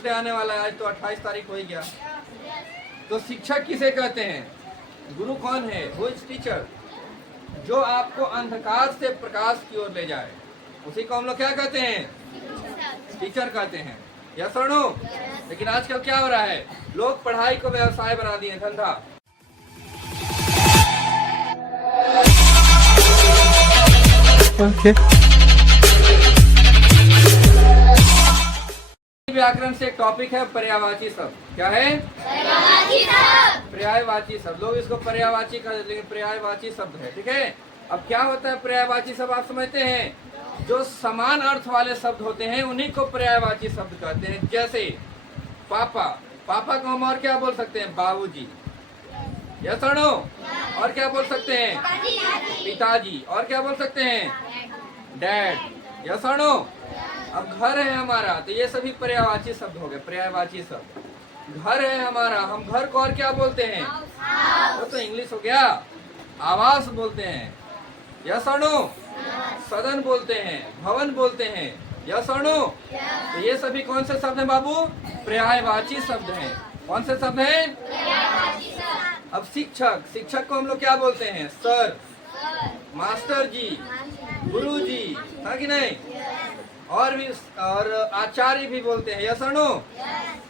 Day आने वाला है, आज तो 28 तारीख हो ही गया। तो शिक्षक किसे कहते हैं? गुरु कौन है? Who is teacher? जो आपको अंधकार से प्रकाश की ओर ले जाए, उसी को हम लोग क्या कहते हैं? टीचर कहते हैं। यस और नो? लेकिन आजकल क्या हो रहा है, लोग पढ़ाई को व्यवसाय बना दिए, धंधा। व्याकरण से एक टॉपिक है पर्यायवाची शब्द। क्या है? पर्यायवाची शब्द। लोग इसको पर्यायवाची कहते हैं, लेकिन पर्यायवाची शब्द है। ठीक है। अब क्या होता है पर्यायवाची शब्द, आप समझते हैं? जो समान अर्थ वाले शब्द होते हैं उन्हीं को पर्यायवाची शब्द कहते हैं। जैसे पापा, पापा को हम और क्या बोल सकते हैं? बाबूजी। यस और नो? और क्या बोल सकते हैं? पिताजी। और क्या बोल सकते हैं? डैड। यस और नो? अब घर है हमारा, तो ये सभी पर्यायवाची शब्द हो गए। पर्यायवाची शब्द। घर है हमारा, हम घर को और क्या बोलते हैं? वो तो इंग्लिश हो गया, आवास बोलते हैं। यस और नो? सदन बोलते हैं, भवन बोलते हैं। यस और नो? तो ये सभी कौन से शब्द हैं बाबू? पर्यायवाची शब्द हैं। कौन से शब्द हैं? अब शिक्षक, शिक्षक को हम लोग क्या बोलते हैं? सर, मास्टर जी, गुरु जी, हाँ कि नहीं? और भी, और आचार्य भी बोलते हैं। यस और नो?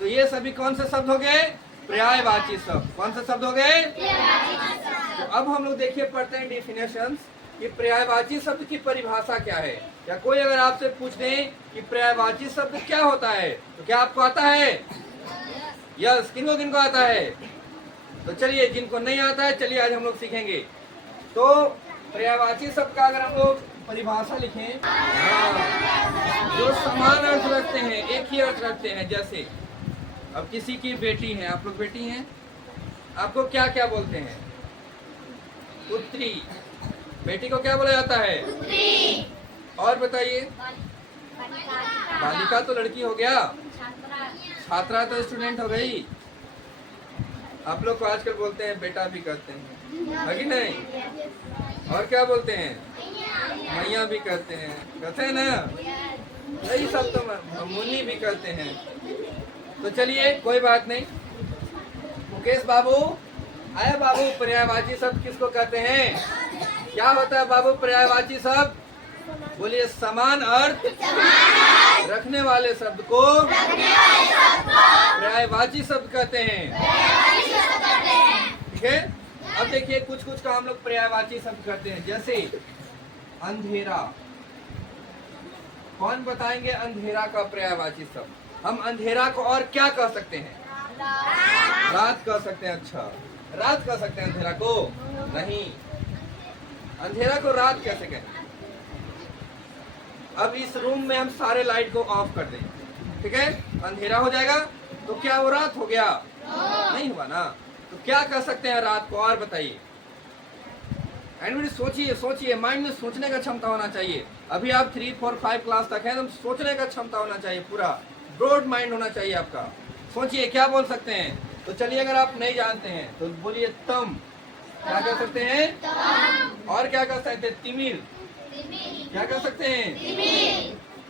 तो ये सभी कौन से शब्द हो गए? पर्यायवाची शब्द। कौन से शब्द हो गए? तो अब हम लोग देखिए पढ़ते हैं डिफिनेशंस कि पर्यायवाची शब्द की परिभाषा क्या है। या कोई अगर आपसे पूछ दे कि पर्यायवाची शब्द क्या होता है, तो क्या आपको आता है? यस। किनको आता है? तो चलिए, जिनको नहीं आता है, चलिए आज हम लोग सीखेंगे। तो पर्यायवाची शब्द का अगर हम लोग परिभाषा लिखें, जो समान अर्थ रखते हैं, एक ही अर्थ रखते हैं। जैसे अब किसी की बेटी है, आप लोग बेटी हैं, आपको क्या क्या बोलते हैं? पुत्री। बेटी को क्या बोला जाता है? पुत्री। और बताइए? बालिका तो लड़की हो गया, छात्रा तो स्टूडेंट हो गई। आप लोग को आजकल बोलते हैं बेटा भी कहते हैं, है कि नहीं? और क्या बोलते हैं? मैया भी कहते हैं ना? यही सब तो मुन्नी भी कहते हैं। तो चलिए, कोई बात नहीं। मुकेश बाबू आया। बाबू, पर्यायवाची शब्द किसको कहते हैं? क्या होता है बाबू पर्यायवाची शब्द? बोलिए। समान अर्थ रखने वाले शब्द को पर्यायवाची शब्द कहते हैं। ठीक है। अब देखिए कुछ का हम लोग पर्यायवाची शब्द करते हैं। जैसे अंधेरा। कौन बताएंगे अंधेरा का पर्यायवाची शब्द? हम अंधेरा को और क्या कह सकते हैं? रात कह सकते हैं। अच्छा, रात कह सकते हैं अंधेरा को? नहीं, अंधेरा को रात कैसे कहें? अब इस रूम में हम सारे लाइट को ऑफ कर दें, ठीक है, अंधेरा हो जाएगा, तो क्या वो रात हो गया? नहीं हुआ ना। तो क्या कह सकते हैं रात को? और बताइए। एंड सोचिए, माइंड में सोचने का क्षमता होना चाहिए। अभी आप 3, 4, 5 क्लास तक है, तो सोचने का क्षमता होना चाहिए, पूरा ब्रॉड माइंड होना चाहिए आपका। सोचिए क्या बोल सकते हैं। तो चलिए, अगर आप नहीं जानते हैं तो बोलिए तम। क्या कह सकते हैं? तम। और क्या कह सकते हैं? तिमिर। क्या कह सकते हैं?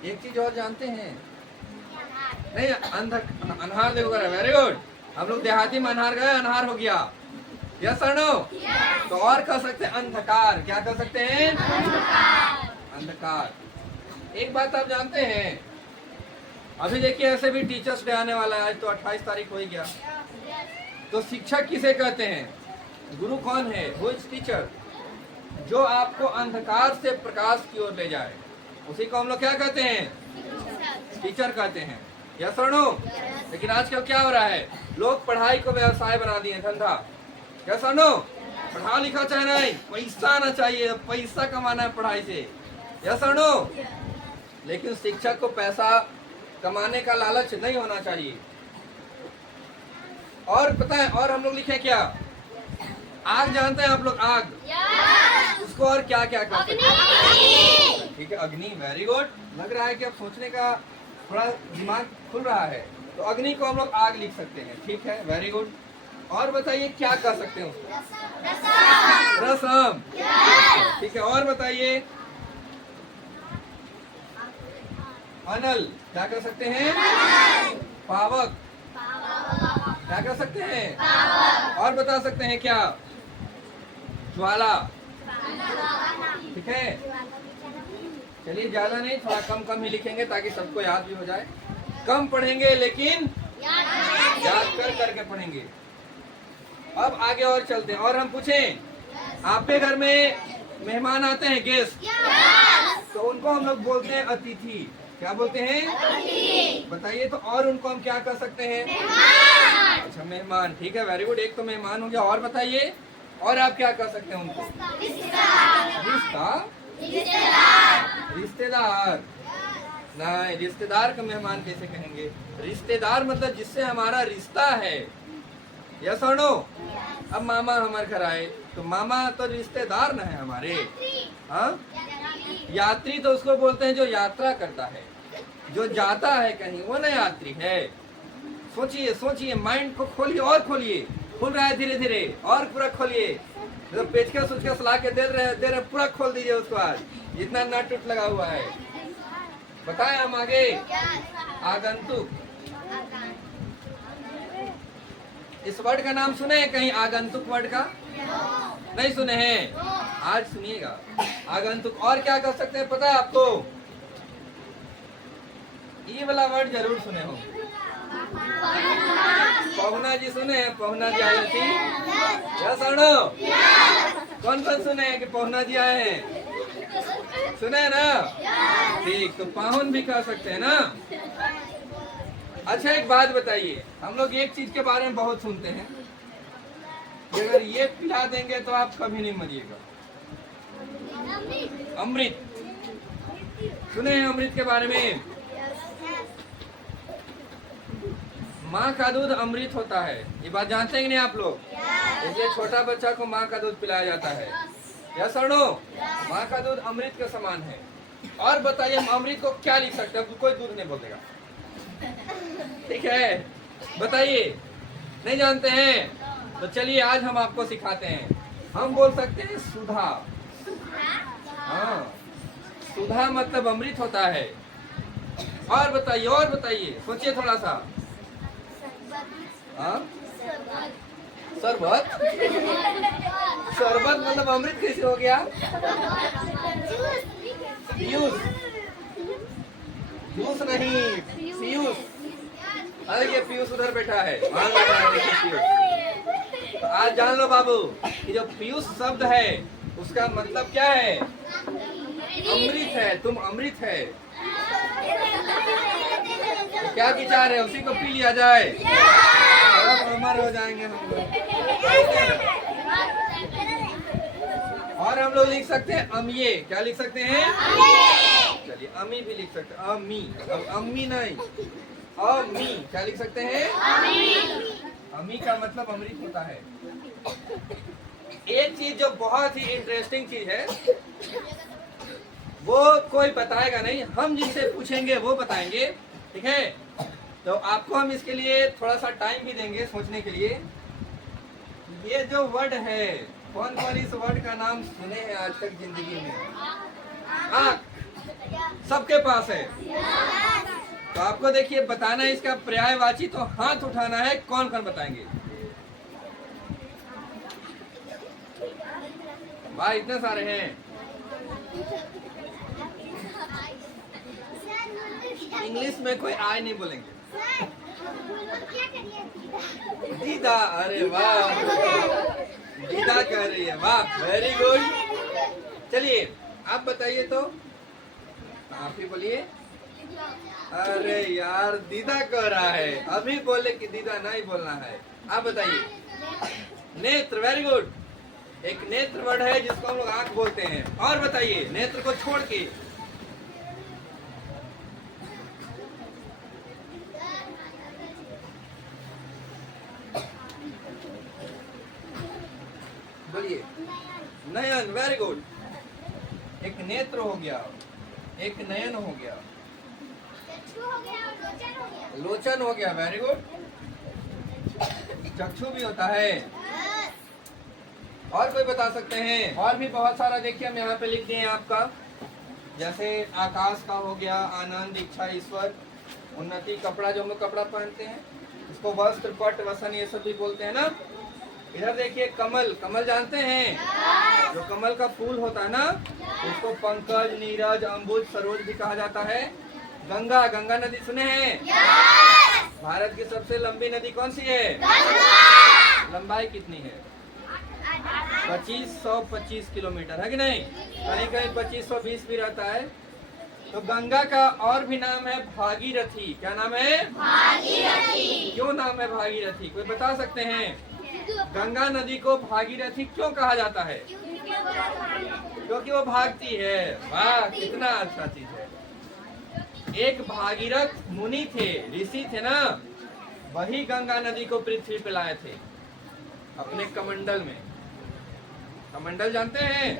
एक चीज और जानते हैं? नहीं, अनहार देखो। Very good. हम लोग देहाती में अनहार गए, अनहार हो गया। यस और नो? तो और कह सकते हैं अंधकार। क्या कह सकते हैं? अंधकार। एक बात आप जानते हैं, अभी देखिए ऐसे भी टीचर्स डे आने वाला है, आज तो 28 तारीख हो ही गया। तो शिक्षक किसे कहते हैं? गुरु कौन है? Who is teacher? जो आपको अंधकार से प्रकाश की ओर ले जाए, उसी को हम लोग क्या कहते हैं? टीचर कहते हैं। यस और नो? लेकिन आजकल क्या हो रहा है, लोग पढ़ाई को व्यवसाय बना दिए, धंधा। यस और नो? पढ़ा लिखा चाहे नहीं, पैसा आना चाहिए, पैसा कमाना है पढ़ाई से। यस और नो? लेकिन शिक्षक को पैसा कमाने का लालच नहीं होना चाहिए। और पता है, और हम लोग लिखे क्या? आग जानते हैं आप लोग? आग। उसको और क्या क्या कहते हैं? ठीक है, अग्नि। Very good. लग रहा है कि अब सोचने का थोड़ा दिमाग खुल रहा है। तो अग्नि को हम लोग आग लिख सकते हैं। ठीक है, वेरी गुड। और बताइए क्या कह सकते हैं उसको? रसम। ठीक है, और बताइए? अनल। क्या कह सकते हैं? पावक, क्या कर सकते हैं? और बता सकते हैं क्या? ज्वाला, ठीक है। चलिए ज्यादा नहीं, थोड़ा कम कम ही लिखेंगे ताकि सबको याद भी हो जाए। कम पढ़ेंगे लेकिन याद कर करके पढ़ेंगे। अब आगे और चलते हैं और हम पूछें, आपके घर में मेहमान आते हैं, गेस्ट, तो उनको हम लोग बोलते हैं अतिथि। क्या बोलते हैं? बताइए तो। और उनको हम क्या कर सकते हैं? अच्छा, मेहमान, ठीक है, वेरी गुड। एक तो मेहमान हो गया, और बताइए, और आप क्या कर सकते हैं उनको? रिश्तेदार नहीं, रिश्तेदार का मेहमान कैसे कहेंगे? रिश्तेदार मतलब जिससे हमारा रिश्ता है। यस और नो? अब मामा हमारे घर आए तो मामा तो रिश्तेदार न है हमारे। हाँ, यात्री तो उसको बोलते हैं जो यात्रा करता है, जो जाता है कहीं, वो ना यात्री है। सोचिए सोचिए, माइंड को खोलिए और खोलिए। खुल रहा है धीरे धीरे, और पूरा खोलिए। तो पेचकस उचकस ला के दे रहे, पूरा खोल दीजिए उसको। आज जितना नट उट लगा हुआ है, बताएं हम आगे। आगंतुक, इस वर्ड का नाम सुने हैं कहीं? आगंतुक वर्ड का नहीं सुने हैं? आज सुनिएगा आगंतुक। और क्या कर सकते हैं पता है आपको? ये वाला वर्ड जरूर सुने हो। पहुना जी सुने हैं? पहुना जी आई थी। यस और नो? कौन कौन सुने हैं कि पहुना जी आए हैं? सुने हैं ना? ठीक, तो पाहुन भी कह सकते हैं ना। अच्छा, एक बात बताइए, हम लोग एक चीज के बारे में बहुत सुनते हैं कि अगर ये पिला देंगे तो आप कभी नहीं मरिएगा। अमृत, सुने हैं अमृत के बारे में? माँ का दूध अमृत होता है, ये बात जानते हैं कि नहीं आप लोग? इसलिए छोटा बच्चा को माँ का दूध पिलाया जाता है। यस और नो? माँ का दूध अमृत के समान है। और बताइए, हम अमृत को क्या लिख सकते हैं? कोई दूध नहीं बोलेगा, ठीक है? बताइए, नहीं जानते हैं? तो चलिए आज हम आपको सिखाते हैं। हम बोल सकते हैं सुधा। हाँ, सुधा मतलब अमृत होता है। और बताइए, और बताइए, सोचिए थोड़ा सा। हाँ, शरबत, शरबत मतलब अमृत कैसे हो गया? पीयूष, जूस नहीं, पीयूष। अरे ये पीयूष उधर बैठा है, वहां बैठा है पीयूष। तो आज जान लो बाबू कि जो पीयूष शब्द है उसका मतलब क्या है? अमृत है, तुम अमृत है। तो क्या विचार है, उसी को पी लिया जाए? अमर हो जाएंगे हम लोग। और हम लोग लिख सकते हैं अमिये। क्या लिख सकते हैं? चलिए अमी भी लिख सकते हैं। अमी, अब अम्मी नहीं, अमी। क्या लिख सकते हैं? अमी का मतलब अमृत होता है। एक चीज जो बहुत ही इंटरेस्टिंग चीज है, वो कोई बताएगा नहीं, हम जिनसे पूछेंगे वो बताएंगे, ठीक है? तो आपको हम इसके लिए थोड़ा सा टाइम भी देंगे सोचने के लिए। ये जो वर्ड है, कौन कौन इस वर्ड का नाम सुने हैं आज तक जिंदगी में? आँख सबके पास है। तो आपको देखिए बताना है इसका पर्यायवाची, तो हाथ उठाना है। कौन कौन बताएंगे? भाई इतने सारे हैं। इंग्लिश में कोई आय नहीं बोलेंगे। दीदा, अरे वाह, दीदा कह रही है, वाह, वेरी गुड। चलिए आप बताइए तो, आप ही बोलिए। अरे यार, दीदा कह रहा है, अभी बोले कि दीदा नहीं बोलना है। आप बताइए। नेत्र, वेरी गुड। एक नेत्र वर्ड है जिसको हम लोग आंख बोलते हैं। और बताइए, नेत्र को छोड़ के। बोलिए। नयन, वेरी गुड। एक नेत्र हो गया, एक नयन हो गया, लोचन हो गया, वेरी गुड। चक्षु भी होता है। और कोई बता सकते हैं? और भी बहुत सारा, देखिए हम यहाँ पे लिख दिए आपका। जैसे आकाश का हो गया, आनंद, इच्छा, ईश्वर, उन्नति कपड़ा, जो हम लोग कपड़ा पहनते हैं, इसको वस्त्र, पट, वसन ये सब भी बोलते हैं ना। इधर देखिए कमल, कमल जानते हैं? जो कमल का फूल होता है ना, उसको पंकज, नीरज, अम्बुज, सरोज भी कहा जाता है। गंगा, गंगा नदी सुने हैं? भारत की सबसे लंबी नदी कौन सी है? लंबाई कितनी है? 2525 किलोमीटर है कि नहीं? कहीं कहीं 2520 भी रहता है। तो गंगा का और भी नाम है भागीरथी। क्या नाम है? भागीरथी। क्यों नाम है भागीरथी, कोई बता सकते हैं? गंगा नदी को भागीरथी क्यों कहा जाता है? क्योंकि वो भागती है। वाह, कितना अच्छा चीज है। एक भागीरथ मुनि थे, ऋषि थे ना, वही गंगा नदी को पृथ्वी पे लाए थे अपने कमंडल में। कमंडल जानते हैं?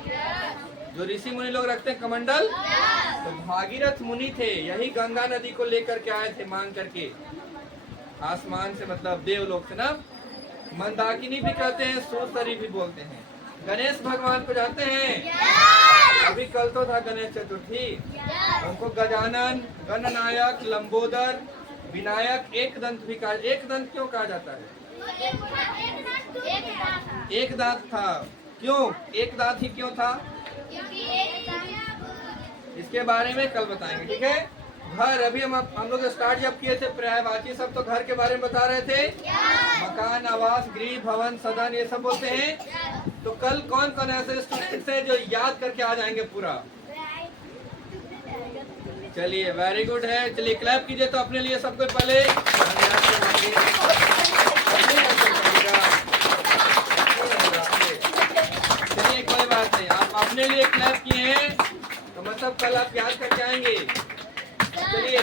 जो ऋषि मुनि लोग रखते हैं कमंडल, तो भागीरथ मुनि थे, यही गंगा नदी को लेकर के आए थे मांग करके आसमान से, मतलब देवलोक से ना। मंदाकिनी भी कहते हैं, सूरसरी भी बोलते हैं। गणेश भगवान को जानते हैं? अभी कल तो था गणेश चतुर्थी। उनको गजानन, गणनायक, लंबोदर, विनायक, एक दंत भी कहा। एक दंत क्यों कहा जाता है? एक दांत था। क्यों एक दांत ही क्यों था? इसके बारे में कल बताएंगे, ठीक है। घर, अभी हम लोग स्टार्ट जब किए थे पर्यायवाची सब, तो घर के बारे में बता रहे थे। मकान, आवास, गृह, भवन, सदन, ये सब बोलते हैं। तो कल कौन कौन ऐसे स्टूडेंट्स हैं जो याद करके आ जाएंगे पूरा? चलिए, वेरी गुड है। चलिए क्लैप कीजिए तो अपने लिए सबको पहले। चलिए कोई बात नहीं, आप अपने लिए क्लैप किए हैं तो मतलब कल आप याद करके आएंगे। चलिए।